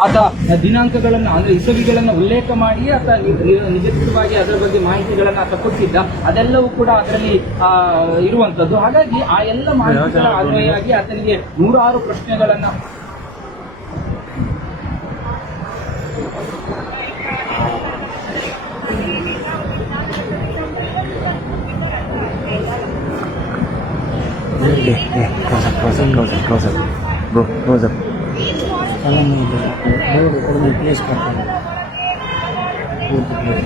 ಆತ ದಿನಾಂಕಗಳನ್ನ ಅಂದ್ರೆ ಇಸವಿಗಳನ್ನ ಉಲ್ಲೇಖ ಮಾಡಿ ಆತ ನಿಗದಿತವಾಗಿ ಅದರ ಬಗ್ಗೆ ಮಾಹಿತಿಗಳನ್ನ ಆತ ಕೊಟ್ಟಿದ್ದ. ಅದೆಲ್ಲವೂ ಕೂಡ ಅದರಲ್ಲಿ ಆ, ಇರುವಂತದ್ದು. ಹಾಗಾಗಿ ಆ ಎಲ್ಲ ಮಾಹಿತಿಗಳ ಅನ್ವಯವಾಗಿ ಆತನಿಗೆ ನೂರಾರು ಪ್ರಶ್ನೆಗಳನ್ನ Yeah, yeah. Close up, close up, close up, close up. Bro, close up. ಸ್ಥಳನೇ ಇದೆ ಬೋರ್ಡ್ ಕಡಿಮೆ ಪ್ಲೇಸ್ ಕೊಡ್ತಾರೆ ಪೂರ್ತಿ ಪ್ಲೇಸ್